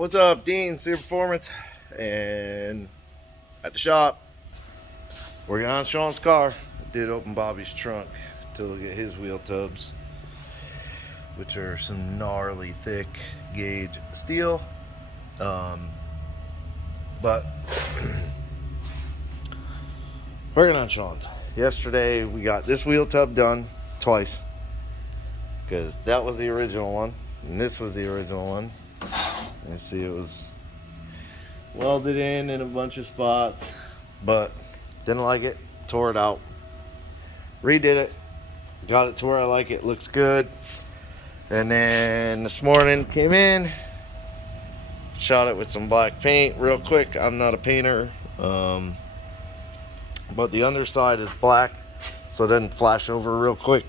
What's up, Dean, Super Performance, and at the shop, working on Sean's car. I did open Bobby's trunk to look at his wheel tubs, which are some gnarly thick gauge steel. But working on Sean's. Yesterday we got this wheel tub done twice, because that was the original one and this was the original one. You see it was welded in a bunch of spots, but didn't like it, tore it out, redid it, got it to where I like it, looks good. And then this morning came in, shot it with some black paint real quick. I'm not a painter, but the underside is black so it doesn't flash over real quick.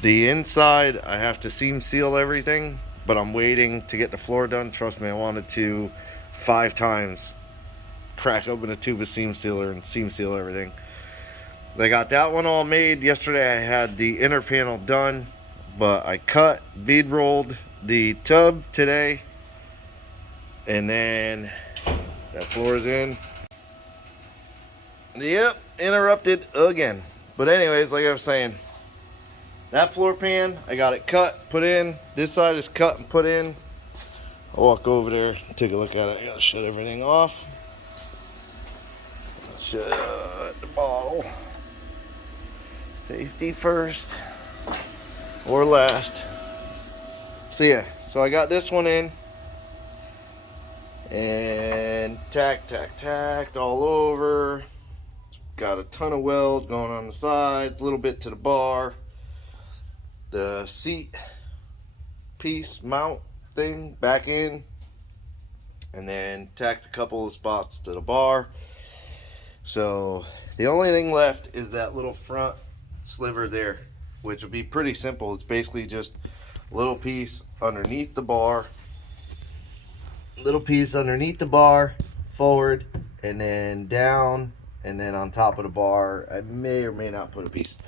The inside I have to seam seal everything, but I'm waiting to get the floor done. Trust me, I wanted to 5 times crack open a tube of seam sealer and seam seal everything. They got that one all made. Yesterday I had the inner panel done, but I cut, bead rolled the tub today, and then that floor is in. Yep, interrupted again. But anyways, like I was saying, that floor pan, I got it cut, put in. This side is cut and put in. I'll walk over there, take a look at it. I gotta shut everything off. Shut the bottle. Safety first or last. So yeah, so I got this one in and tacked all over. Got a ton of weld going on the side, a little bit to the bar. The seat piece mount thing back in, and then tacked a couple of spots to the bar. So the only thing left is that little front sliver there, which will be pretty simple. It's basically just a little piece underneath the bar, forward, and then down, and then on top of the bar I may or may not put a piece.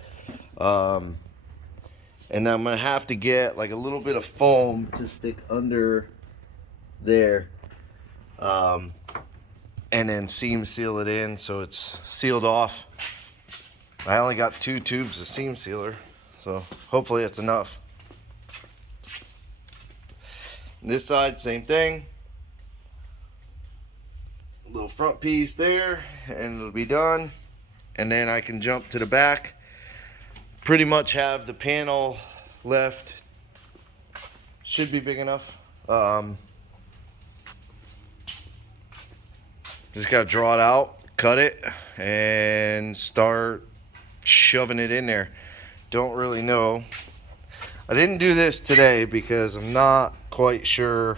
And I'm gonna have to get like a little bit of foam to stick under there, and then seam seal it in so it's sealed off. I only got 2 tubes of seam sealer, so hopefully it's enough. This side, same thing. Little front piece there, and it'll be done. And then I can jump to the back. Pretty much have the panel left. Should be big enough. Just gotta draw it out, cut it, and start shoving it in there. Don't really know. I didn't do this today because I'm not quite sure.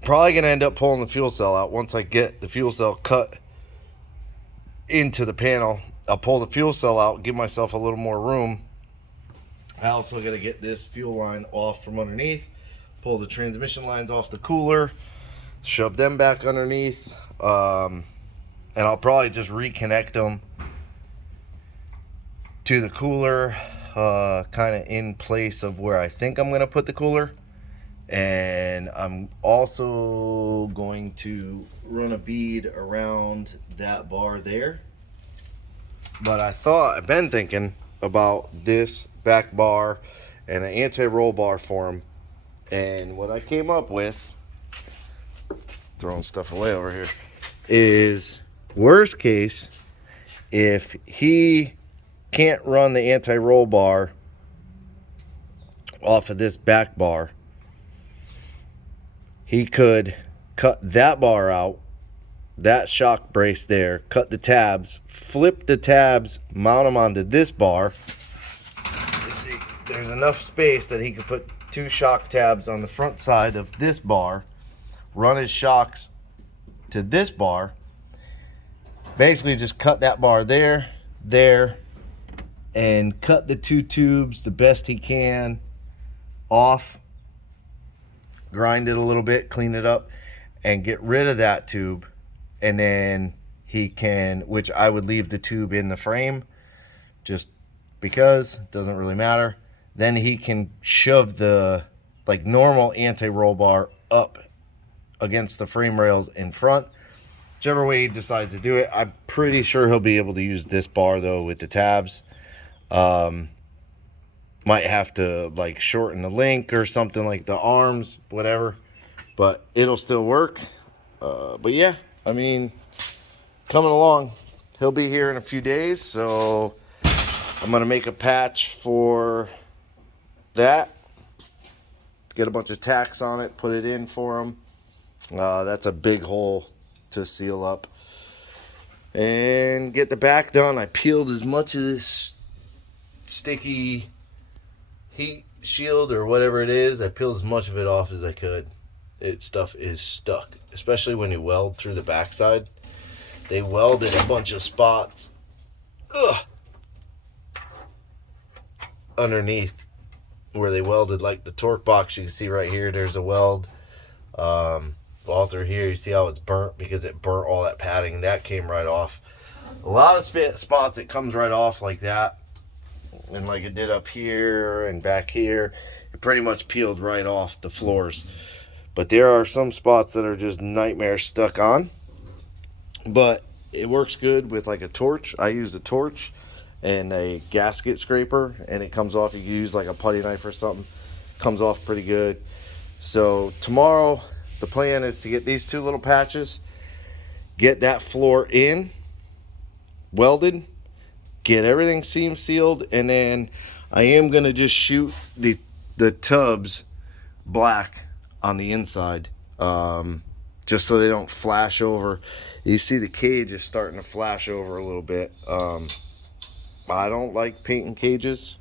Probably gonna end up pulling the fuel cell out once I get the fuel cell cut into the panel. I'll pull the fuel cell out, give myself a little more room. I also got to get this fuel line off from underneath, pull the transmission lines off the cooler, shove them back underneath, and I'll probably just reconnect them to the cooler, kind of in place of where I think I'm going to put the cooler. And I'm also going to run a bead around that bar there. But I've been thinking about this back bar and an anti-roll bar for him. And what I came up with, throwing stuff away over here, is worst case, if he can't run the anti-roll bar off of this back bar, he could cut that bar out, that shock brace there, cut the tabs, flip the tabs, mount them onto this bar. You see, there's enough space that he could put 2 shock tabs on the front side of this bar, run his shocks to this bar, basically just cut that bar there, and cut the 2 tubes the best he can off, grind it a little bit, clean it up, and get rid of that tube. And then he can, which I would leave the tube in the frame just because it doesn't really matter. Then he can shove the like normal anti-roll bar up against the frame rails in front. Whichever way he decides to do it. I'm pretty sure he'll be able to use this bar though with the tabs. Might have to like shorten the link or something, like the arms, whatever, but it'll still work. But yeah, I mean, coming along. He'll be here in a few days, so I'm gonna make a patch for that, get a bunch of tacks on it, put it in for him. That's a big hole to seal up, and get the back done. I peeled as much of this sticky heat shield or whatever it is. I peeled as much of it off as I could. Stuff is stuck, especially when you weld through the backside. They welded a bunch of spots underneath where they welded like the torque box. You can see right here, there's a weld. All through here, you see how it's burnt because it burnt all that padding. That came right off. A lot of spots, it comes right off like that. And like it did up here and back here, it pretty much peeled right off the floors. But there are some spots that are just nightmare stuck on. But it works good with like a torch. I use a torch and a gasket scraper, and it comes off. You can use like a putty knife or something. Comes off pretty good. So tomorrow, the plan is to get these two little patches, get that floor in, welded, get everything seam sealed, and then I am going to just shoot the tubs black on the inside, just so they don't flash over. You see the cage is starting to flash over a little bit. I don't like painting cages,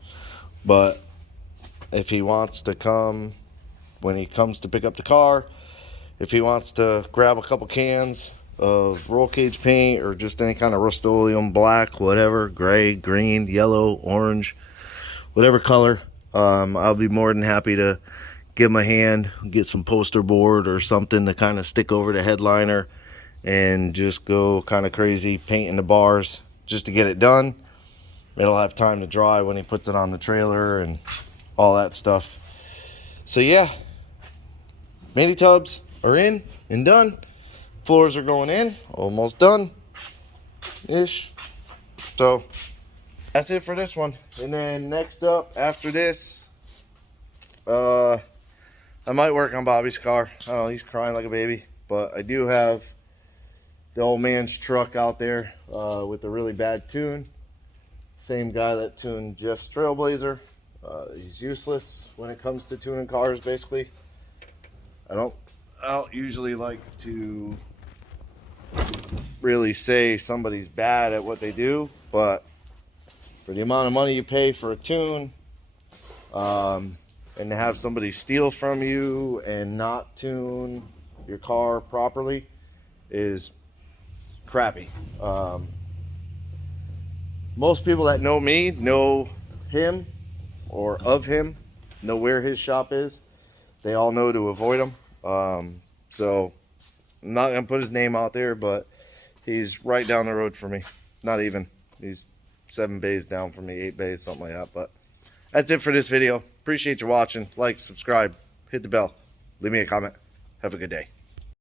but if he wants to come, when he comes to pick up the car, if he wants to grab a couple cans of roll cage paint or just any kind of Rust-Oleum black, whatever, gray, green, yellow, orange, whatever color, I'll be more than happy to give him a hand, get some poster board or something to kind of stick over the headliner and just go kind of crazy painting the bars just to get it done. It'll have time to dry when he puts it on the trailer and all that stuff. So yeah, mini tubs are in and done. Floors are going in, almost done ish. So that's it for this one. And then next up after this, I might work on Bobby's car. I don't know, he's crying like a baby, but I do have the old man's truck out there with a really bad tune. Same guy that tuned Jeff's Trailblazer. He's useless when it comes to tuning cars, basically. I don't usually like to really say somebody's bad at what they do, but for the amount of money you pay for a tune, and to have somebody steal from you and not tune your car properly is crappy. Most people that know me know him or of him, know where his shop is. They all know to avoid him. So I'm not gonna put his name out there, but he's right down the road for me. Not even. He's 7 bays down from me, 8 bays, something like that. But that's it for this video. Appreciate you watching. Like, subscribe, hit the bell, leave me a comment. Have a good day.